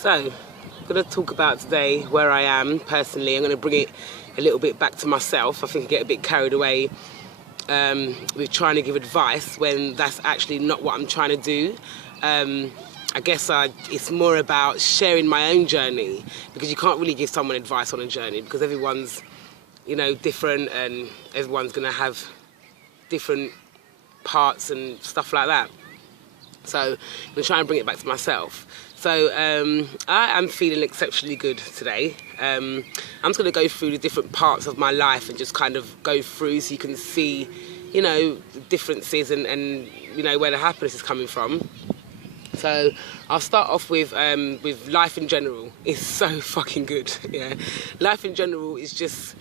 So, I'm going to talk about today where I am personally. I'm going to bring it a little bit back to myself. I think I get a bit carried away with trying to give advice when that's actually not what I'm trying to do. I guess it's more about sharing my own journey, because you can't really give someone advice on a journey because everyone's, different, and everyone's going to have different parts and stuff like that. So I'm going to try and bring it back to myself. So I am feeling exceptionally good today. I'm just going to go through the different parts of my life and just kind of go through so you can see, the differences and where the happiness is coming from. So I'll start off with life in general. It's so fucking good. Yeah, life in general is just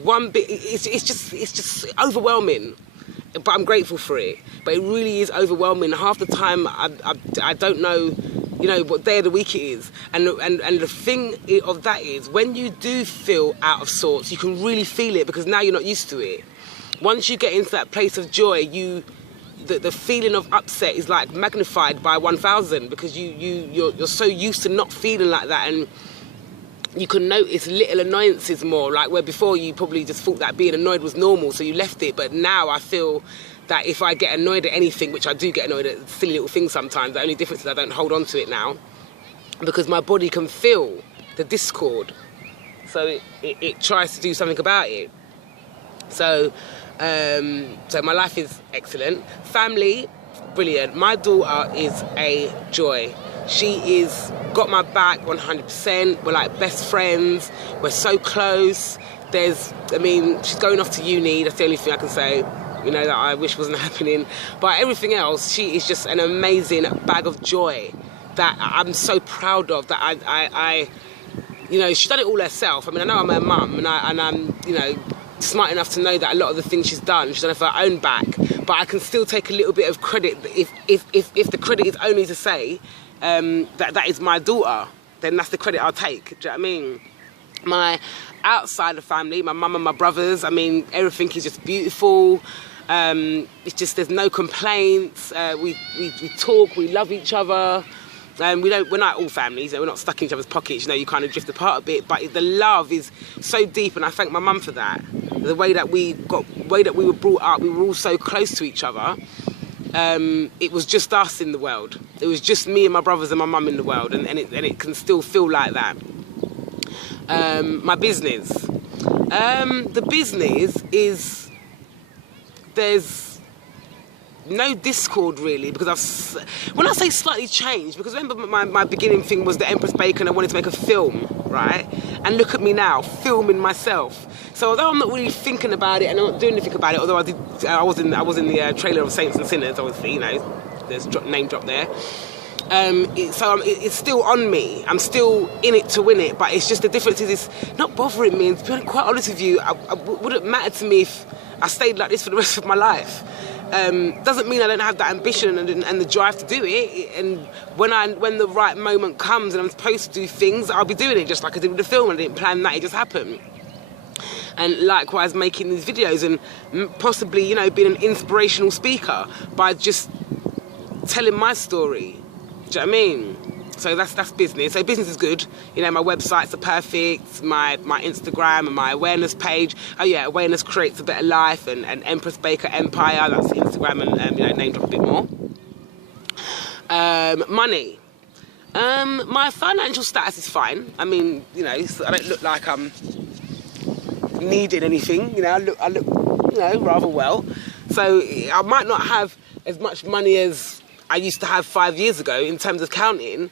one bit. It's just overwhelming. But I'm grateful for it. But it really is overwhelming. Half the time, I don't know, what day of the week it is. And the thing of that is, when you do feel out of sorts, you can really feel it because now you're not used to it. Once you get into that place of joy, the feeling of upset is like magnified by 1,000 because you're so used to not feeling like that, and you can notice little annoyances more, like where before you probably just thought that being annoyed was normal, so you left it. But now I feel that if I get annoyed at anything, which I do get annoyed at silly little things sometimes, the only difference is I don't hold on to it now because my body can feel the discord, so it tries to do something about it. So my life is excellent. Family, brilliant. My daughter is a joy. She is got my back 100%. We're like best friends. We're so close. She's going off to uni. That's the only thing I can say, that I wish wasn't happening. But everything else, she is just an amazing bag of joy that I'm so proud of. That I she's done it all herself. I know I'm her mum, and I'm, smart enough to know that a lot of the things she's done it for her own back. But I can still take a little bit of credit if the credit is only to say that is my daughter, then that's the credit I'll take. Do you know what I mean? My outside of family, my mum and my brothers, everything is just beautiful. It's just, there's no complaints. We talk, we love each other. We're not all families, we're not stuck in each other's pockets, you kind of drift apart a bit, but the love is so deep, and I thank my mum for that. The way that we were brought up, we were all so close to each other. It was just us in the world. It was just me and my brothers and my mum in the world, and it can still feel like that. My business. The business is, there's no discord really, because when I say slightly changed, because remember my beginning thing was the Empress Bacon, I wanted to make a film, right? And look at me now, filming myself. So although I'm not really thinking about it and I'm not doing anything about it, although I was in the trailer of Saints and Sinners, obviously, there's name drop there. It's still on me. I'm still in it to win it, but it's just the difference is it's not bothering me. And to be quite honest with you, it wouldn't matter to me if I stayed like this for the rest of my life. Doesn't mean I don't have that ambition and the drive to do it. And when the right moment comes and I'm supposed to do things, I'll be doing it, just like I did with the film. I didn't plan that; it just happened. And likewise, making these videos and possibly, being an inspirational speaker by just telling my story. Do you know what I mean? So that's business. So business is good. My websites are perfect. My Instagram and my awareness page. Oh yeah, awareness creates a better life. And Empress Baker Empire. That's Instagram and name drop a bit more. Money. My financial status is fine. I don't look like I'm needing anything. I look rather well. So I might not have as much money as I used to have 5 years ago in terms of counting.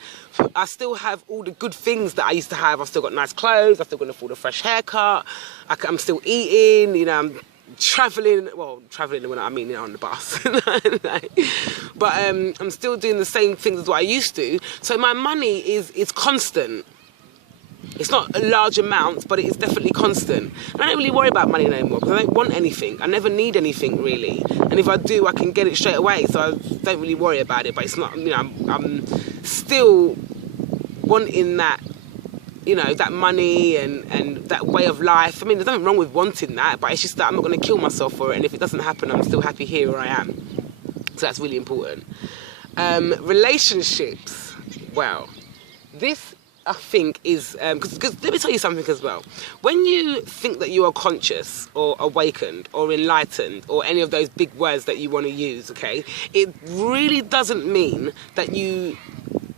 I still have all the good things that I used to have. I've still got nice clothes. I still can afford a fresh haircut. I'm still eating. I'm traveling. Well, traveling when I mean on the bus. But I'm still doing the same things as what I used to. So my money is constant. It's not a large amount, but it is definitely constant. And I don't really worry about money anymore because I don't want anything. I never need anything really. And if I do, I can get it straight away. So I don't really worry about it. But it's not, I'm still wanting that, that money and that way of life. There's nothing wrong with wanting that, but it's just that I'm not going to kill myself for it. And if it doesn't happen, I'm still happy here where I am. So that's really important. Relationships. well, this, I think, is because let me tell you something as well. When you think that you are conscious or awakened or enlightened or any of those big words that you want to use, okay, it really doesn't mean that you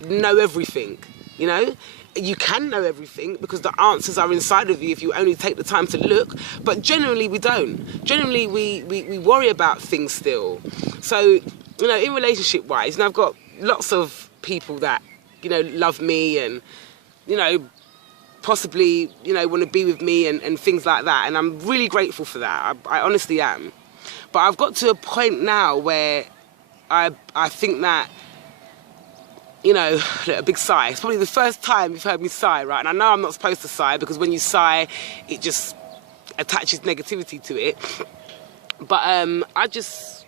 know everything. You know, you can know everything because the answers are inside of you if you only take the time to look. But generally, we don't. Generally, we worry about things still. So, you know, in relationship-wise, I've got lots of people that, love me and, possibly, want to be with me and things like that. And I'm really grateful for that. I honestly am. But I've got to a point now where I think that, a big sigh. It's probably the first time you've heard me sigh, right? And I know I'm not supposed to sigh because when you sigh, it just attaches negativity to it. But I just,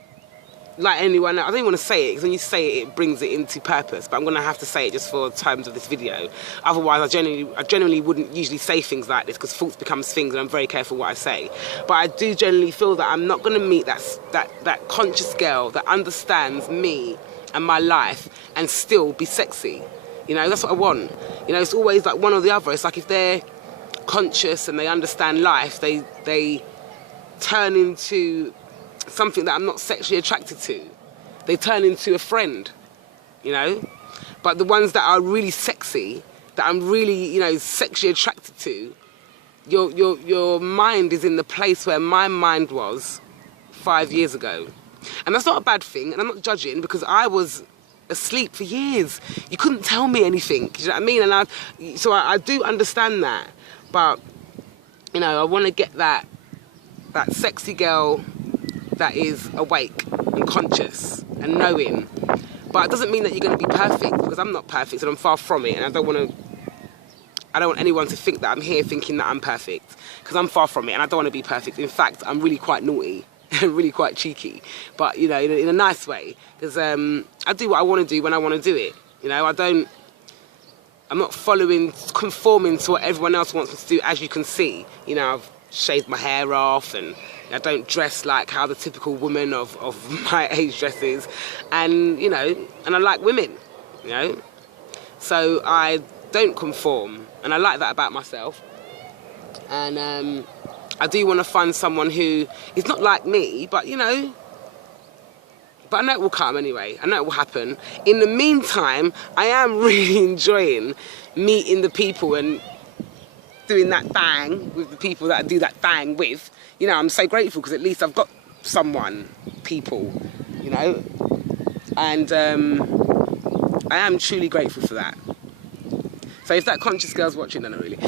like anyone, I don't even want to say it because when you say it, it brings it into purpose. But I'm going to have to say it just for terms of this video. Otherwise, I generally wouldn't usually say things like this because thoughts becomes things, and I'm very careful what I say. But I do generally feel that I'm not going to meet that conscious girl that understands me and my life and still be sexy. That's what I want. It's always like one or the other. It's like if they're conscious and they understand life, they turn into something that I'm not sexually attracted to. They turn into a friend, But the ones that are really sexy, that I'm really, sexually attracted to, your mind is in the place where my mind was 5 years ago. And that's not a bad thing, and I'm not judging because I was asleep for years. You couldn't tell me anything, do you know what I mean? And so I do understand that, but, I want to get that sexy girl that is awake and conscious and knowing. But it doesn't mean that you're going to be perfect because I'm not perfect and I'm far from it, and I don't want anyone to think that I'm here thinking that I'm perfect because I'm far from it and I don't want to be perfect. In fact, I'm really quite naughty. Really quite cheeky, but in a nice way, because I do what I want to do when I want to do it. I'm not conforming to what everyone else wants me to do. As you can see, I've shaved my hair off, and I don't dress like how the typical woman of my age dresses, and and I like women, so I don't conform, and I like that about myself, and I do want to find someone who is not like me, but but I know it will come anyway. I know it will happen. In the meantime, I am really enjoying meeting the people and doing that thing with the people that I do that thing with. I'm so grateful because at least I've got people, and I am truly grateful for that. So if that conscious girl's watching, then I really.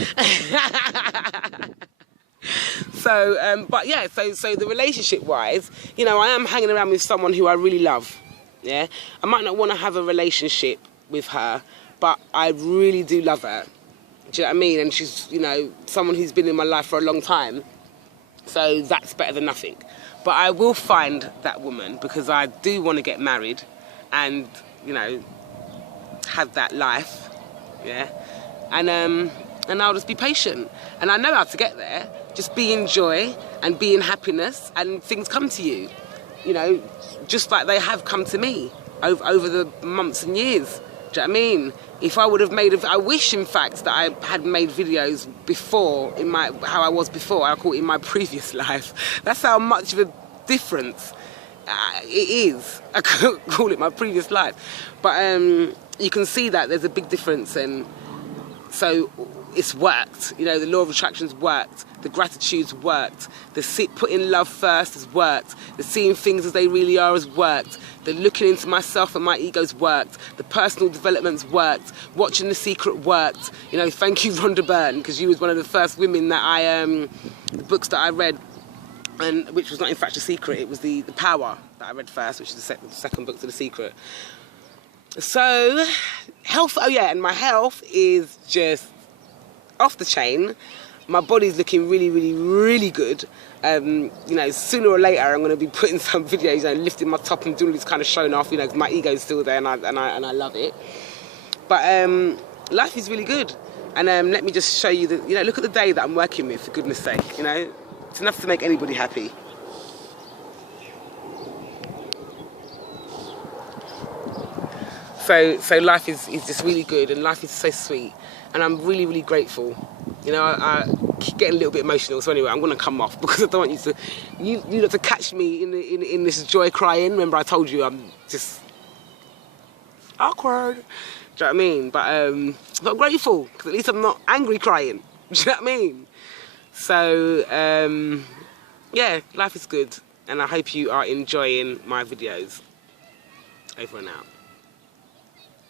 So, but yeah, so the relationship-wise, I am hanging around with someone who I really love, yeah? I might not want to have a relationship with her, but I really do love her. Do you know what I mean? And she's, someone who's been in my life for a long time, so that's better than nothing. But I will find that woman because I do want to get married and, have that life, yeah? And I'll just be patient. And I know how to get there. Just be in joy and be in happiness and things come to you. Just like they have come to me over the months and years. Do you know what I mean? If I would have I wish, in fact, that I had made videos before, how I was before, I call it in my previous life. That's how much of a difference it is. I call it my previous life. But you can see that there's a big difference, and so it's worked. The law of attraction's worked. The gratitude's worked. The putting love first has worked. The seeing things as they really are has worked. The looking into myself and my ego's worked. The personal development's worked. Watching The Secret worked. Thank you, Rhonda Byrne, because you was one of the first women that the books that I read, and which was not in fact The Secret. It was the Power that I read first, which is the second book to The Secret. So, health, oh yeah, and my health is just off the chain. My body's looking really, really, really good. Sooner or later I'm going to be putting some videos and lifting my top and doing this kind of showing off, because my ego's still there and I love it. But life is really good. And let me just show you look at the day that I'm working with, for goodness sake, It's enough to make anybody happy. So life is just really good, and life is so sweet, and I'm really, really grateful. You know, I keep getting a little bit emotional, so anyway, I'm going to come off because I don't want you not to catch me in this joy crying. Remember I told you I'm just awkward. Do you know what I mean? But I'm grateful because at least I'm not angry crying. Do you know what I mean? So, yeah, life is good, and I hope you are enjoying my videos. Over and out.